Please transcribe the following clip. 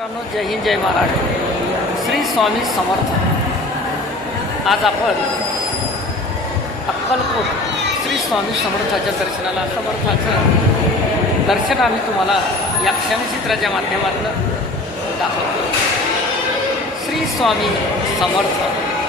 मित्रांनो, जय हिंद, जय महाराष्ट्र. श्री स्वामी समर्थ. आज आपण अक्कलकोट श्री स्वामी समर्थाच्या दर्शनाला. समर्थाचं दर्शन आम्ही तुम्हाला या क्षणचित्राच्या माध्यमातून दाखवतो. श्री स्वामी समर्थ.